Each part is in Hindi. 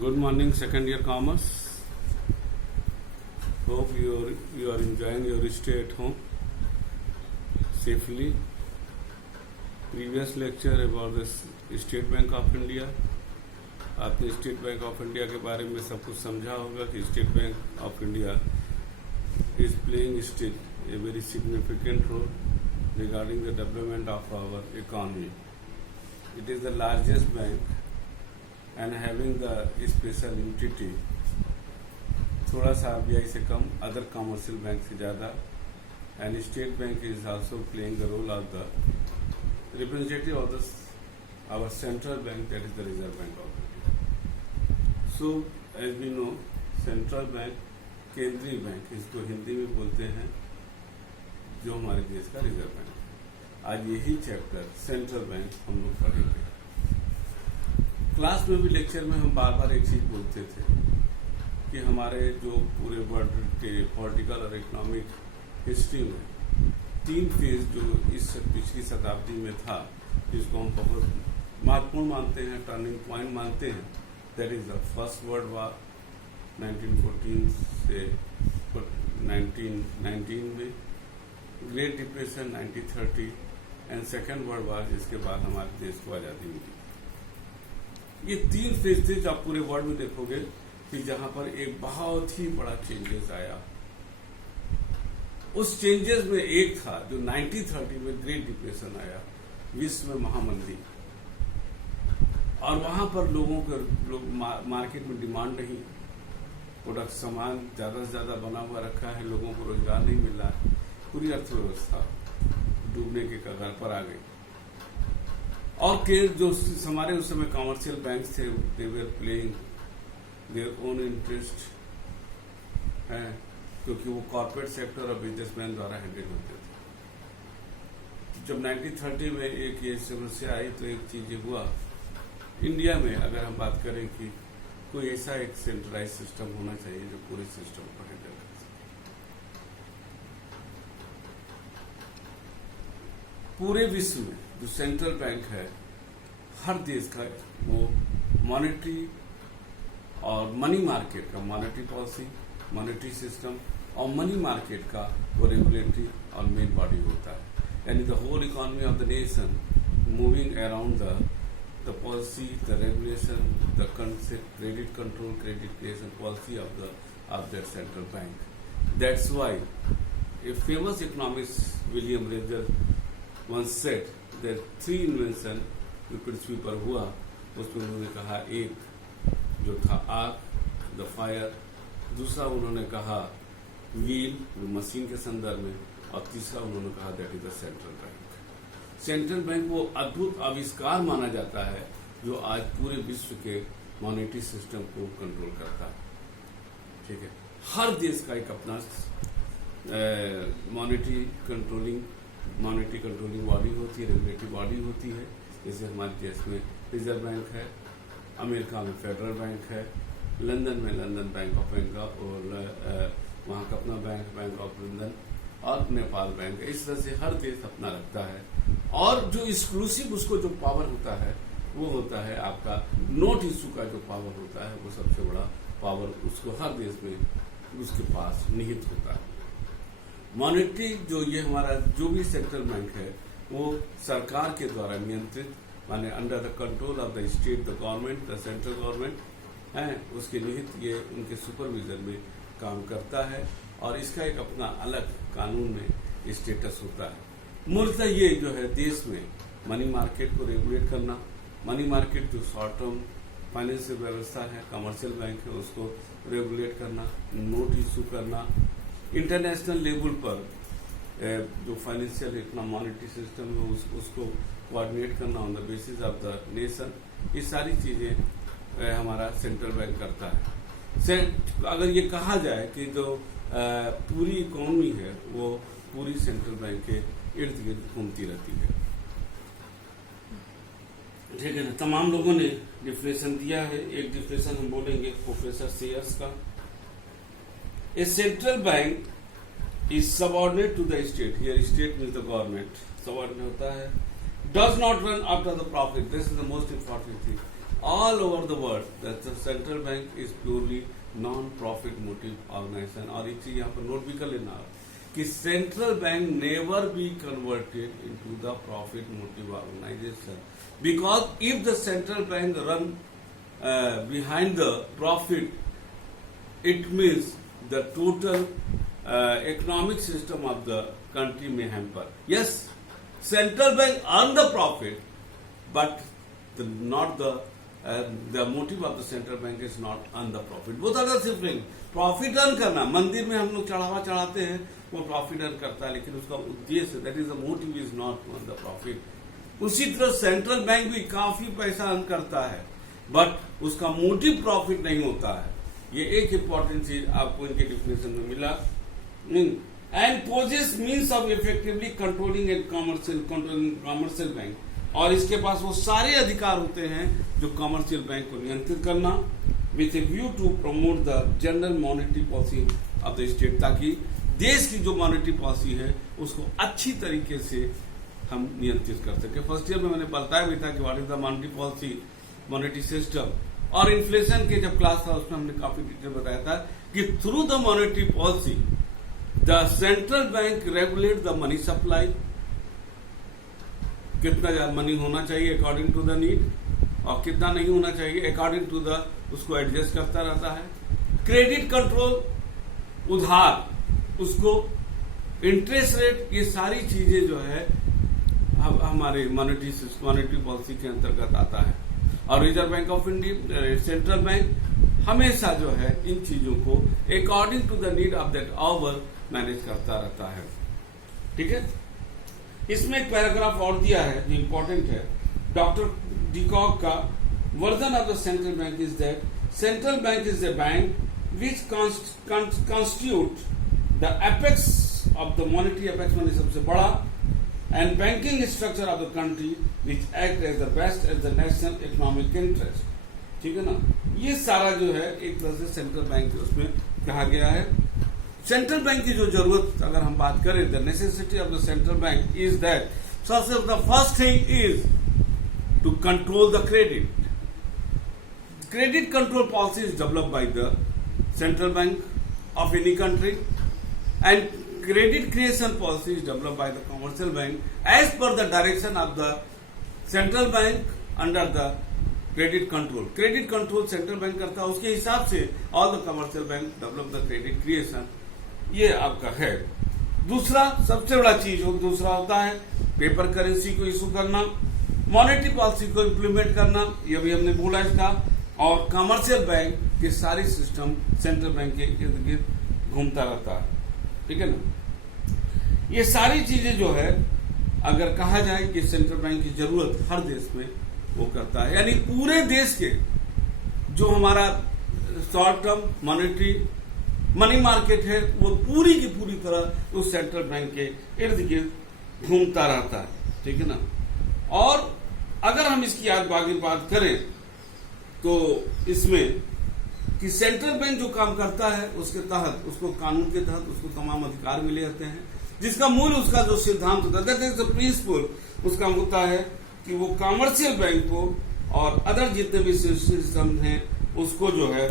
Good morning, second year commerce. Hope you are enjoying your stay at home safely. Previous lecture about the State Bank of India. आपने स्टेट बैंक ऑफ इंडिया के बारे में सब कुछ समझा होगा कि state bank of India is playing still a very significant role regarding the development of our economy. It is the largest bank and having the special entity थोड़ा सा RBI से कम, other commercial बैंक से ज़्यादा, and State Bank is also playing the role of the representative of our central bank, that is the Reserve Bank of India. So as we know, central bank, केंद्रीय बैंक, इसको हिंदी में बोलते हैं, जो हमारे देश का रिजर्व बैंक। आज यही चैप्टर सेंट्रल बैंक हम लोग पढ़ेंगे। क्लास में भी लेक्चर में हम बार बार एक चीज बोलते थे कि हमारे जो पूरे वर्ल्ड के पॉलिटिकल और इकोनॉमिक हिस्ट्री में 3 फेज जो इस पिछली शताब्दी में था, जिसको हम बहुत महत्वपूर्ण मानते हैं, टर्निंग पॉइंट मानते हैं, that is the first world war 1914 से 1919 में, great depression 1930 and second world war, जिसके बाद हमारे देश को आज़ादी मिली। ये 3 फेज थे जो आप पूरे वर्ल्ड में देखोगे कि जहां पर एक बहुत ही बड़ा चेंजेस आया। उस चेंजेस में एक था जो 1930 में ग्रेट डिप्रेशन आया, विश्व में महामंदी, और वहां पर लोग मार्केट में डिमांड नहीं, प्रोडक्ट सामान ज्यादा से ज्यादा बना हुआ रखा है, लोगों को रोजगार नहीं मिल रहा है, पूरी अर्थव्यवस्था डूबने के कगार पर आ गई। और के जो हमारे उस समय कॉमर्शियल बैंक थे, they were playing their own interest है, क्योंकि वो कॉर्पोरेट सेक्टर और बिजनेसमैन द्वारा हैंडल होते थे। जब 1930 में एक ये समस्या आई तो एक चीज हुआ, इंडिया में अगर हम बात करें कि कोई ऐसा एक सेंट्रलाइज सिस्टम होना चाहिए जो पूरे सिस्टम को हैंडल कर सके। पूरे विश्व में जो सेंट्रल बैंक है, हर देश का वो मॉनेटरी और मनी मार्केट का, मॉनेटरी पॉलिसी, मॉनेटरी सिस्टम और मनी मार्केट का वो रेगुलेटरी और मेन बॉडी होता है। यानी the whole economy of the nation moving around the policy, the regulation, the concept, credit control, credit creation policy of that central bank. That's why a famous economist William Rader once said that 3 invention जो पृथ्वी पर हुआ, उसमें उन्होंने कहा एक जो था आग, द फायर, दूसरा उन्होंने कहा व्हील, मशीन के संदर्भ में, और तीसरा उन्होंने कहा that is the central bank. Central bank वो अद्भुत आविष्कार माना जाता है जो आज पूरे विश्व के मॉनेटरी सिस्टम को कंट्रोल करता है। ठीक है, हर देश का एक अपना मॉनेटरी कंट्रोलिंग बॉडी होती है, रेगुलेटरी बॉडी होती है। जैसे हमारे देश में रिजर्व बैंक है, अमेरिका में फेडरल बैंक है, लंदन में लंदन बैंक ऑफ इंडिया, और वहाँ का अपना बैंक ऑफ लंदन, और नेपाल बैंक। इस तरह से हर देश अपना रखता है, और जो एक्सक्लूसिव उसको जो पावर होता है वो होता है आपका नोट इशू का जो पावर होता है, वो सबसे बड़ा पावर उसको हर देश में उसके पास निहित होता है। मॉनेटरी जो ये हमारा जो भी सेंट्रल बैंक है वो सरकार के द्वारा नियंत्रित, माने under the control of the state, the government, the central government है, उसके निहित ये उनके सुपरविजन में काम करता है, और इसका एक अपना अलग कानून में स्टेटस होता है। मूलतः ये जो है देश में मनी मार्केट को रेगुलेट करना, मनी मार्केट जो शॉर्ट टर्म फाइनेंशियल व्यवस्था है, कमर्शियल बैंक है, उसको रेगुलेट करना, नोट इशू करना, इंटरनेशनल लेवल पर जो फाइनेंशियल इतना मॉनेटरी सिस्टम है उसको कोऑर्डिनेट करना on the basis of the nation, ये सारी चीजें हमारा सेंट्रल बैंक करता है। अगर ये कहा जाए कि जो पूरी इकोनॉमी है वो पूरी सेंट्रल बैंक के इर्द गिर्द घूमती रहती है। ठीक है ना, तमाम लोगों ने डिफिनेशन दिया है। एक डिफिनेशन हम बोलेंगे प्रोफेसर सेयर्स का। A central bank is subordinate to the state, here state means the government, subordinate होता है, does not run after the profit, this is the most important thing, all over the world that the central bank is purely non-profit motive organization. और एक चीज यहाँ पर नोट भी कर लेना कि central bank never be converted into the profit motive organization, because if the central bank run behind the profit, it means the total economic system of the country may hamper. Yes, central bank earn the profit, but not the motive of the central bank is not earn the profit. Both are the same thing. Profit earn करना, मंदिर में हम लोग चढ़ावा चढ़ाते हैं, वो प्रॉफिट अर्न करता है, लेकिन उसका उद्देश्य that is the motive is not to earn the profit. उसी तरह सेंट्रल बैंक भी काफी पैसा अर्न करता है, बट उसका मोटिव प्रॉफिट नहीं होता है. ये एक इंपॉर्टेंट चीज आपको इनके डिफिनेशन में मिला. And possess means of effectively controlling and commercial bank, और इसके पास वो सारे अधिकार होते हैं जो कमर्शियल बैंक को नियंत्रित करना, with a view to promote the general monetary policy of the state, ताकि देश की जो मॉनेटरी पॉलिसी है उसको अच्छी तरीके से हम नियंत्रित कर सके. फर्स्ट ईयर में मैंने बताया भी था कि what is the monetary policy, monetary system, और इन्फ्लेशन के जब क्लास था उसमें हमने काफी डिटेल बताया था कि through the monetary policy the central bank regulate the money supply, कितना मनी होना चाहिए अकॉर्डिंग टू द नीड, और कितना नहीं होना चाहिए अकॉर्डिंग टू द, उसको एडजस्ट करता रहता है. क्रेडिट कंट्रोल, उधार, उसको इंटरेस्ट रेट, ये सारी चीजें जो है हमारे मॉनेटरी पॉलिसी के अंतर्गत आता है. और reserve bank of India, central bank हमेशा जो है इन चीजों को according to the need of that hour manage करता रहता है. ठीक है, इसमें एक पैराग्राफ और दिया है जो इंपॉर्टेंट है. डॉक्टर डिकॉक का version of the central bank is that central bank is the bank which constitute the apex of the monetary, apex माने सबसे बड़ा, and banking structure of the country which act as the best as the national economic interest. ठीक है ना, ये सारा जो है एक तरह से सेंट्रल बैंक उसमें कहा गया है. सेंट्रल बैंक की जो जरूरत अगर हम बात करें, the necessity of the central bank is that सबसे the first thing is to control the credit. Credit control policy is developed by the central bank of any country, and credit creation policy is developed by the commercial bank as per the direction of the central bank under the credit control. Credit control central bank करता है, उसके हिसाब से all the commercial bank develop the credit creation. ये आपका है. दूसरा सबसे बड़ा चीज दूसरा होता है पेपर करेंसी को इशू करना, मॉनेटरी पॉलिसी को इम्प्लीमेंट करना, ये भी हमने बोला इसका, और कमर्शियल बैंक के सारी सिस्टम सेंट्रल बैंक के इर्द गिर्द घूमता रहता है. ठीक है ना, ये सारी चीजें जो है अगर कहा जाए कि सेंट्रल बैंक की जरूरत हर देश में वो करता है, यानी पूरे देश के जो हमारा short term monetary money market है वो पूरी की पूरी तरह उस सेंट्रल बैंक के इर्द गिर्द घूमता रहता है. ठीक है ना, और अगर हम इसकी आगे बात करें तो इसमें कि सेंट्रल बैंक जो काम करता है उसके तहत, उसको कानून के तहत उसको तमाम अधिकार मिले रहते हैं, जिसका मूल उसका जो सिद्धांत होता है, दैट इज द प्रिंसिपल, उसका होता है कि वो कमर्शियल बैंक को और अदर जितने भी सिस्टम हैं उसको जो है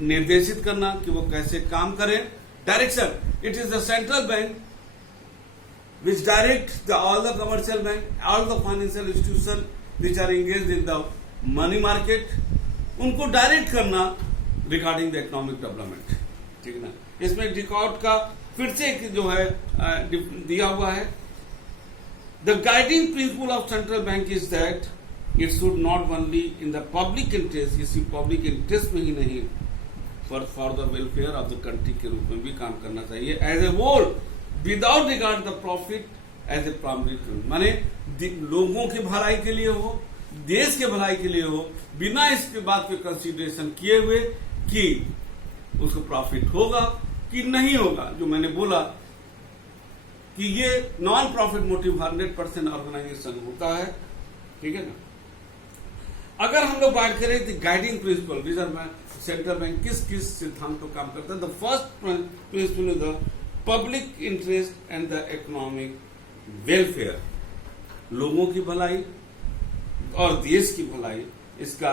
निर्देशित करना कि वो कैसे काम करें. Direction, it is the central bank which direct all the commercial bank, all the financial institution which are engaged in the money market, उनको डायरेक्ट करना रिगार्डिंग द इकोनॉमिक डेवलपमेंट. ठीक है ना, इसमें डिकॉट का फिर से जो है दिया हुआ है. The guiding principle of central bank is that it should not only in the public interest, इसी पब्लिक इंटरेस्ट में ही नहीं for the welfare of the country के रूप में भी काम करना चाहिए as a whole without regard the profit as a primary tool. माने लोगों की भलाई के लिए हो, देश के भलाई के लिए हो, बिना इसके बात पे कंसीडरेशन किए हुए कि उसको प्रॉफिट होगा कि नहीं होगा. जो मैंने बोला कि ये नॉन प्रॉफिट मोटिव 100% ऑर्गेनाइजेशन होता है. ठीक है ना, अगर हम लोग बात करें तो guiding principal reserve bank central bank किस किस सिद्धांत को काम करता है. The first principle is the public interest and the economic welfare. लोगों की भलाई और देश की भलाई, इसका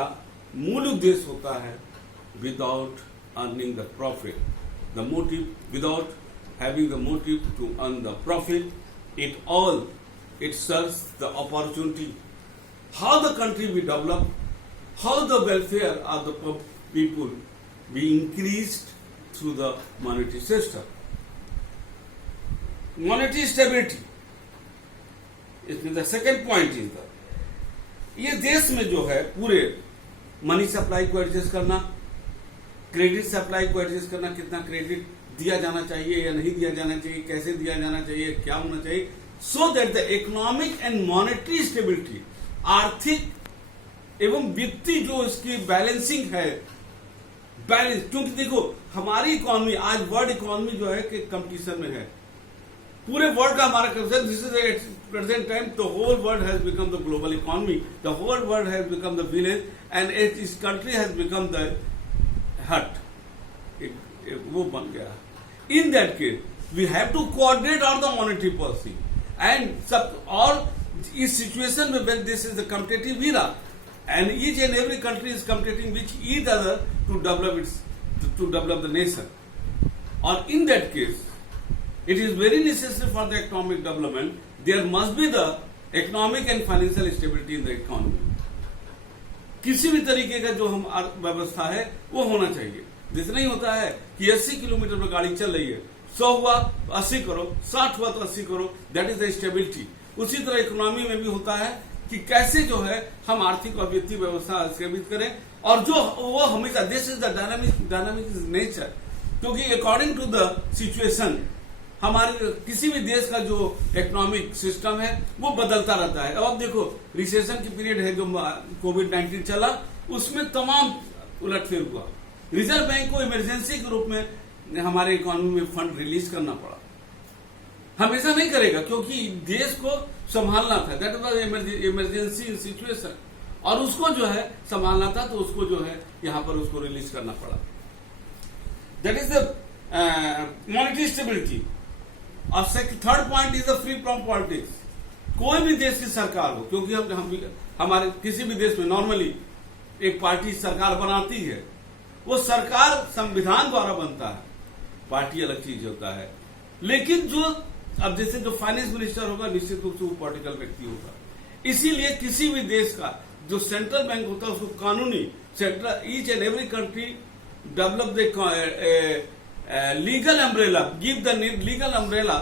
मूल उद्देश्य होता है without earning the profit, the motive, without having the motive to earn the profit, it serves the opportunity how the country will develop, how the welfare of the people be increased through the monetary system. Monetary stability, इसमें the second point is the ये देश में जो है पूरे मनी सप्लाई को एडजस्ट करना, क्रेडिट सप्लाई को एडजस्ट करना, कितना क्रेडिट दिया जाना चाहिए या नहीं दिया जाना चाहिए, कैसे दिया जाना चाहिए, क्या होना चाहिए, so that the economic and monetary stability, आर्थिक एवं वित्तीय जो इसकी बैलेंसिंग है, बैलेंस, क्योंकि देखो हमारी इकोनॉमी आज वर्ल्ड इकोनॉमी जो है कि कंपटीशन में है, पूरे वर्ल्ड का हमारा competition, this is present time the whole world has become the global economy, the whole world has become the village and इस country has become the hut, वो बन गया। In that case, we have to coordinate all the monetary policy, and all is situation when this is the competitive era, and each and every country is competing with each other to develop the nation. Or in that case, it is very necessary for the economic development. There must be the economic and financial stability in the economy. किसी भी तरीके का जो हम व्यवस्था है वो होना चाहिए। जैसे नहीं होता है कि 80 किलोमीटर पर गाड़ी चल रही है, 100 हुआ तो 80 करो, 60 हुआ तो 80 करो, दैट इज द स्टेबिलिटी। उसी तरह इकोनॉमी में भी होता है कि कैसे जो है हम आर्थिक और वित्तीय व्यवस्था स्थापित करें, और जो वो हमेशा, this is the dynamic nature, क्योंकि अकॉर्डिंग टू द सिचुएशन हमारे किसी भी देश का जो इकोनॉमिक सिस्टम है वो बदलता रहता है। अब देखो रिसेशन की पीरियड है जो कोविड-19 चला, उसमें तमाम उलटफेर हुआ, रिजर्व बैंक को इमरजेंसी के रूप में हमारे इकोनॉमी में फंड रिलीज करना पड़ा। हमेशा नहीं करेगा क्योंकि देश को संभालना था, दैट वाज इमरजेंसी सिचुएशन, और उसको जो है संभालना था, तो उसको जो है यहां पर उसको रिलीज करना पड़ा। That is the monetary stability. और third point is the free from politics. कोई भी देश की सरकार हो, क्योंकि हम हमारे किसी भी देश में नॉर्मली एक पार्टी सरकार बनाती है, वो सरकार संविधान द्वारा बनता है, पार्टी अलग चीज होता है। लेकिन जो अब जैसे जो फाइनेंस मिनिस्टर होगा निश्चित रूप से वो पॉलिटिकल व्यक्ति होगा, इसीलिए किसी भी देश का जो सेंट्रल बैंक होता है उसको कानूनी, central each and every country develop the legal umbrella, give the legal umbrella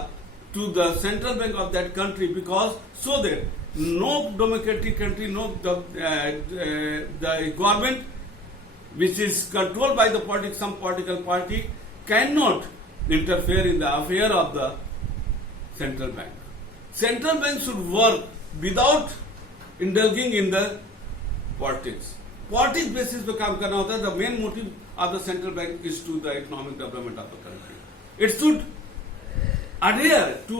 to the central bank of that country, because so that no democratic country, no the government which is controlled by the some political party cannot interfere in the affair of the central bank. Central bank should work without indulging in the politics. Politics basis पे काम करना होता है। The main motive of the central bank is to the economic development of the country. It should adhere to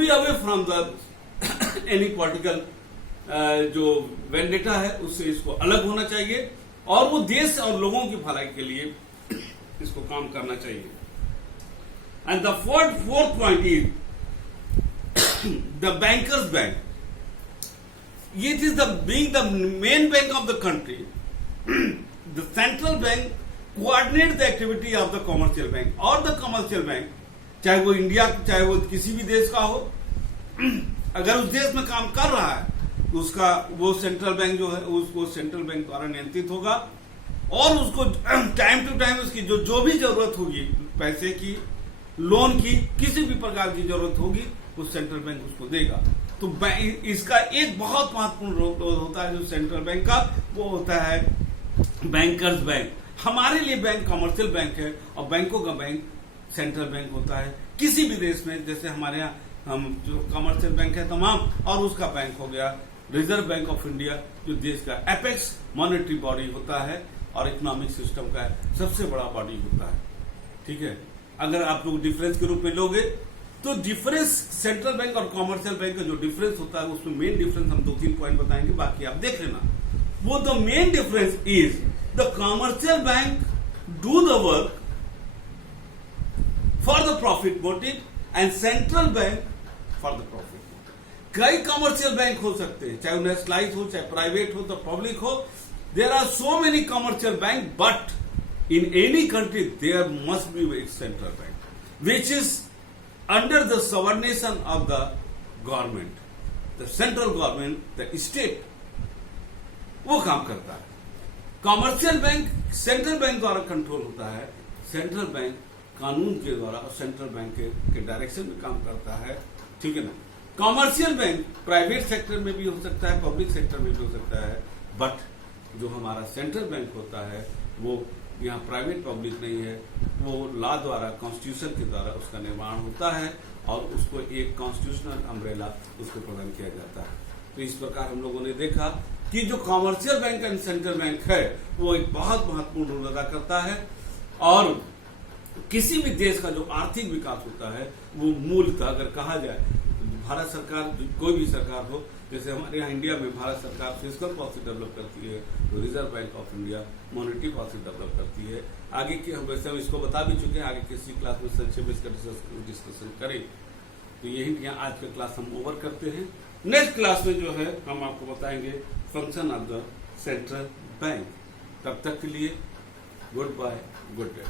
be away from the any political जो वेंडेटा है उससे इसको अलग होना चाहिए, और वो देश और लोगों की भलाई के लिए इसको काम करना चाहिए। And the fourth point is the bankers bank. It is being the main bank of the country, the central bank coordinates the activity of the commercial bank, और the commercial bank चाहे वो इंडिया, चाहे वो किसी भी देश का हो, अगर उस देश में काम कर रहा है तो उसका वो सेंट्रल बैंक जो है उसको सेंट्रल बैंक द्वारा नियंत्रित होगा, और उसको टाइम टू टाइम उसकी जो भी जरूरत होगी, पैसे की, लोन की, किसी भी प्रकार की जरूरत होगी, उस सेंट्रल बैंक उसको देगा। तो इसका एक बहुत महत्वपूर्ण रोल होता है जो सेंट्रल बैंक का, वो होता है बैंकर्स बैंक। हमारे लिए बैंक कमर्शियल बैंक है, और बैंकों का बैंक सेंट्रल बैंक होता है किसी भी देश में। जैसे हमारे यहाँ हम जो कमर्शियल बैंक है तमाम, और उसका बैंक हो गया रिजर्व बैंक ऑफ इंडिया, जो देश का एपेक्स मॉनेटरी बॉडी होता है और इकोनॉमिक सिस्टम का सबसे बड़ा बॉडी होता है। ठीक है, अगर आप लोग डिफरेंस के रूप में लोगे तो डिफरेंस सेंट्रल बैंक और कमर्शियल बैंक का जो डिफरेंस होता है उसमें मेन डिफरेंस हम 2-3 पॉइंट बताएंगे, बाकी आप देख लेना। वो the main difference is the commercial bank do the work for the profit motive and central bank for the profit. कई कमर्शियल बैंक हो सकते हैं, चाहे नेशनलाइज हो, चाहे प्राइवेट हो, तो पब्लिक हो, There are so many commercial banks, but in any country there must be a central bank, which is under the subordination of the government, the central government, the state, वो काम करता है. कॉमर्शियल बैंक सेंट्रल बैंक द्वारा कंट्रोल होता है. सेंट्रल बैंक कानून के द्वारा और सेंट्रल बैंक के डायरेक्शन में काम करता है. ठीक है ना. कॉमर्शियल बैंक प्राइवेट सेक्टर में भी हो सकता है, पब्लिक सेक्टर में भी हो सकता है, बट जो हमारा सेंट्रल बैंक होता है वो यहाँ प्राइवेट पब्लिक नहीं है. वो लॉ द्वारा, कॉन्स्टिट्यूशन के द्वारा उसका निर्माण होता है और उसको एक कॉन्स्टिट्यूशनल अम्ब्रेला उसको प्रदान किया जाता है. तो इस प्रकार हम लोगों ने देखा कि जो commercial bank and central bank है वो एक बहुत महत्वपूर्ण रोल अदा करता है. और किसी भी देश का जो आर्थिक विकास होता है वो मूलतः अगर कहा जाए, भारत सरकार, कोई भी सरकार हो, जैसे हमारे यहाँ इंडिया में भारत सरकार फिस्कल पॉलिसी डेवलप करती है, तो reserve bank of India monetary policy develop करती है. आगे की हम वैसे हम इसको बता भी चुके हैं, आगे किसी क्लास में संक्षेप में इसका डिस्कशन करें. तो यही यहाँ आज का क्लास हम ओवर करते हैं. नेक्स्ट क्लास में जो है हम आपको बताएंगे function of the central bank. तब तक के लिए गुड बाय, गुड डे.